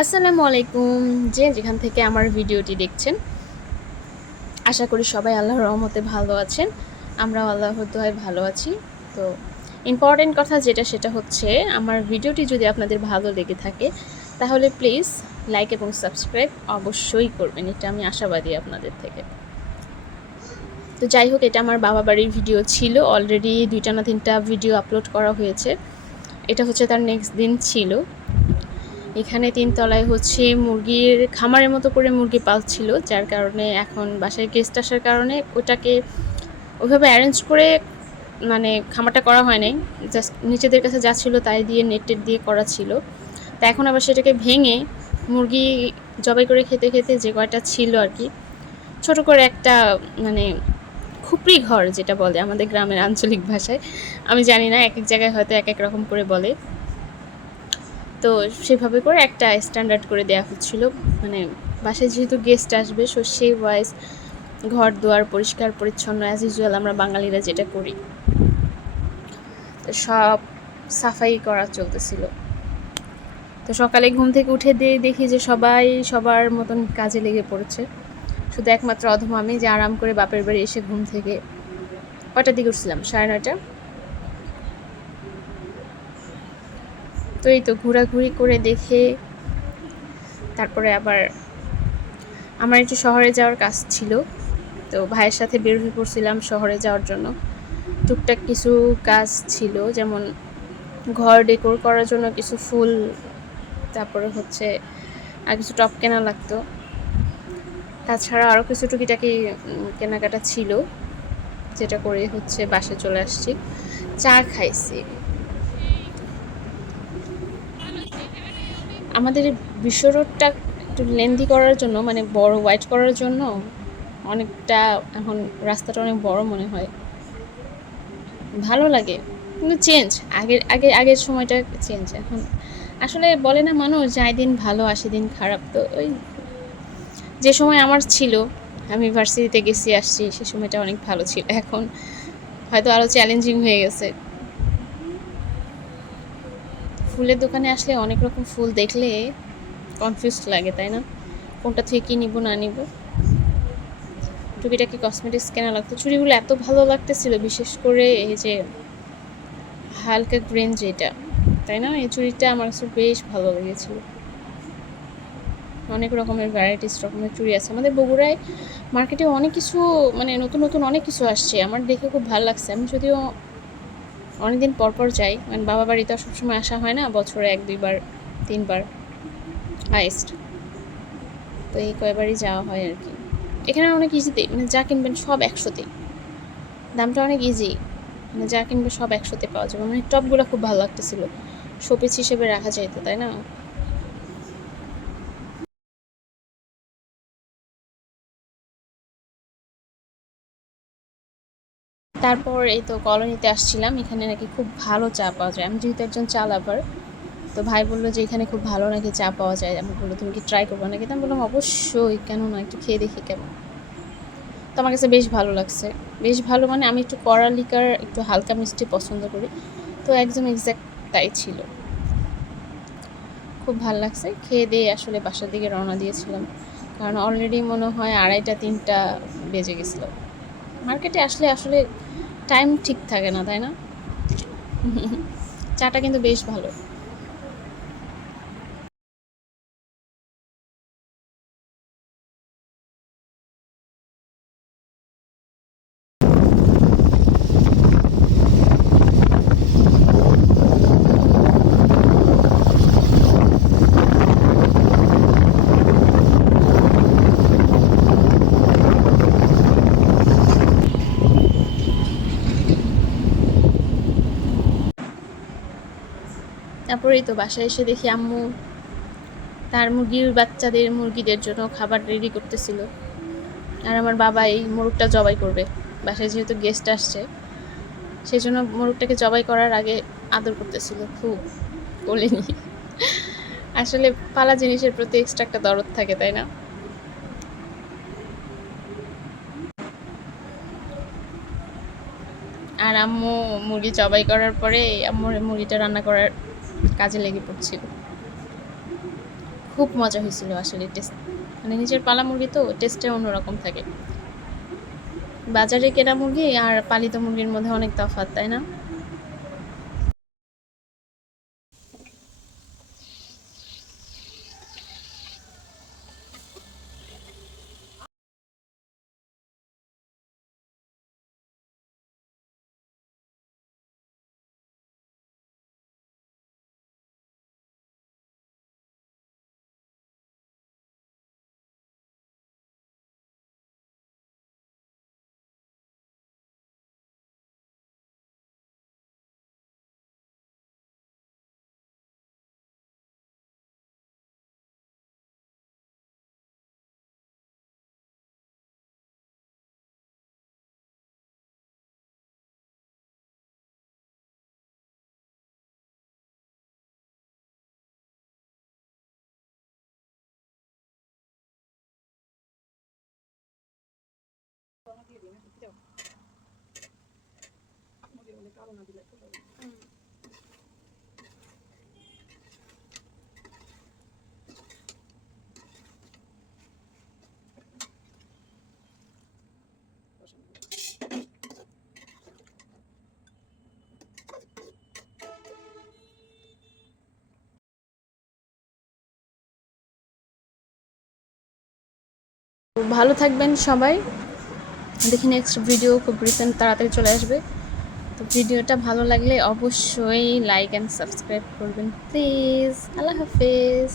আসসালামু আলাইকুম যে যেখান থেকে আমার ভিডিওটি দেখছেন, আশা করি সবাই আল্লাহর রহমতে ভালো আছেন। আমরাও আল্লাহর দোয়ায় ভালো আছি। তো ইম্পর্টেন্ট কথা যেটা, সেটা হচ্ছে আমার ভিডিওটি যদি আপনাদের ভালো লেগে থাকে, তাহলে প্লিজ লাইক এবং সাবস্ক্রাইব অবশ্যই করবেন। এটা আমি আশাবাদী আপনাদের থেকে। তো যাই হোক, এটা আমার বাবা বাড়ির ভিডিও ছিল। অলরেডি দুইটা না তিনটা ভিডিও আপলোড করা হয়েছে। এটা হচ্ছে তার নেক্সট দিন ছিল। এখানে তিনতলায় হচ্ছে মুরগির খামারের মতো করে মুরগি পালছিল যার কারণে এখন বাসায় গেস্ট আসার কারণে ওটাকে ওইভাবে অ্যারেঞ্জ করে মানে খামারটা করা হয় নাই জাস্ট নিচেদের কাছে যা ছিল তাই দিয়ে নেটের দিয়ে করা ছিল। তা এখন আবার সেটাকে ভেঙে মুরগি জবাই করে খেতে খেতে যে কয়টা ছিল আর কি, ছোট করে একটা মানে খুপড়ি ঘর যেটা বলে আমাদের গ্রামের আঞ্চলিক ভাষায়, আমি জানি না, এক এক জায়গায় হয়তো এক এক রকম করে বলে। তো সেভাবে করে একটা স্ট্যান্ডার্ড করে দেওয়া হচ্ছিল। মানে বাসায় যেহেতু গেস্ট আসবে সো সেই ওয়াইজ ঘর দুয়ার পরিষ্কার, পরিচ্ছন্ন অ্যাজ ইউজুয়াল আমরা বাঙালিরা যেটা করি। তো সব সাফাই করা চলতেছিল। তো সকালে ঘুম থেকে উঠে দিয়ে দেখি যে সবাই সবার মতন কাজে লেগে পড়েছে। শুধু একমাত্র অধম আমি যে আরাম করে বাপের বাড়ি এসে ঘুম থেকে কটার দিকে উঠছিলাম? সাড়ে নয়টা? তো এই তো ঘোরাঘুরি করে দেখে, তারপরে আবার আমার একটু শহরে যাওয়ার কাজ ছিল। তো ভাইয়ের সাথে বের হয়ে পড়ছিলাম শহরে যাওয়ার জন্য। টুকটাক কিছু কাজ ছিল, যেমন ঘর ডেকোর করার জন্য কিছু ফুল, তারপরে হচ্ছে আর কিছু টপ কেনা লাগতো। তাছাড়া আরও কিছু টুকিটাকি কেনাকাটা ছিল, যেটা করে হচ্ছে বাসে চলে আসছি। চা খাইছি। আমাদের বিশ্ব রোডটা একটু লেন্দি করার জন্য মানে বড় হোয়াইট করার জন্য অনেকটা এখন রাস্তাটা অনেক বড় মনে হয়। ভালো লাগে, কিন্তু চেঞ্জ আগের, আগে, আগের সময়টা চেঞ্জ এখন আসলে বলে না মানুষ, যাই দিন ভালো, আসে দিন খারাপ, তো ওই যে সময় আমার ছিল, আমি ভার্সিটিতে গেছি, আসছি, সে সময়টা অনেক ভালো ছিল, এখন হয়তো আরও চ্যালেঞ্জিং হয়ে গেছে। ফুলের দোকানে আসলে অনেক রকম ফুল দেখলে কনফিউজ লাগে, তাই না? কোনটা থেকে কী নিব, না নিব? টুকিটাকি কসমেটিক্স কেনা লাগতো। চুড়িগুলো এত ভালো লাগতেছিল, বিশেষ করে এই যে হালকা গ্রিন যেটা, তাই না? এই চুড়িটা আমার কাছে বেশ ভালো লেগেছিল। অনেক রকমের ভ্যারাইটিস রকমের চুড়ি আছে। আমাদের বগুড়ায় মার্কেটে অনেক কিছু মানে নতুন নতুন অনেক কিছু আসছে। আমার দেখে খুব ভালো লাগছে। আমি যদিও অনেকদিন পর পর যাই। মানে বাবা বাড়িতে আর সবসময় আসা হয় না, বছরে এক, দুইবার, তিনবার হাইস্ট তো এই কয়বারই যাওয়া হয় আর কি। এখানে অনেক ইজিতে মানে যা কিনবেন সব একশোতেই। দামটা অনেক ইজি মানে যা কিনবে সব একশোতে পাওয়া যাবে। মানে টপগুলো খুব ভালো লাগতেছিল। শোপিস হিসেবে রাখা যাইতো, তাই না? তারপর এই তো কলোনিতে আসছিলাম, এখানে নাকি খুব ভালো চা পাওয়া যায়। আমি যেহেতু একজন চা লাভার, তো ভাই বলল যে এখানে খুব ভালো নাকি চা পাওয়া যায়? আমি বলল, তুমি কি ট্রাই করব নাকি? আমি বললাম, অবশ্যই, কেন না? একটু খেয়ে দেখি কেমন। তো আমার কাছে বেশ ভালো লাগছে। বেশ ভালো মানে আমি একটু কড়া লিকার একটু হালকা মিষ্টি পছন্দ করি। তো একদম এক্স্যাক্ট তাই ছিল। খুব ভালো লাগছে। খেয়ে দিয়ে আসলে বাসার দিকে রওনা দিয়েছিলাম। কারণ অলরেডি মনে হয় আড়াইটা, তিনটা বেজে গেছিল। মার্কেটে আসলে আসলে টাইম ঠিক থাকে না তাই না? চাটা কিন্তু বেশ ভালো। তারপরেই তো বাসায় এসে দেখি আম্মু তার মুরগির বাচ্চাদের মুরগিদের জন্য খাবার রেডি করতেছিল। আর আমার বাবা এই মোরগটা জবাই করবে। বাসায় যেহেতু গেস্ট আসছে সেই জন্য মোরগটাকে জবাই করার আগে আদর করতেছিল। খুব কোলে নিয়ে আসলে পালা জিনিসের প্রতি এক্সট্রা একটা দরদ থাকে, তাই না? আর আম্মু মুরগি জবাই করার পরে আম্মুর মুরগিটা রান্না করার কাজে লেগে পড়ছিল। খুব মজা হয়েছিল আসলে টেস্ট মানে নিজের পালা মুরগি তো টেস্টে অন্যরকম থাকে। বাজারে কেনা মুরগি আর পালিত মুরগির মধ্যে অনেক তফাৎ, তাই না? ভালো থাকবেন সবাই। দেখি নেক্সট ভিডিও খুব রিসেন্ট তাড়াতাড়ি চলে আসবে। তো ভিডিওটা ভালো লাগলে অবশ্যই লাইক অ্যান্ড সাবস্ক্রাইব করবেন প্লিজ আল্লাহ হাফিজ।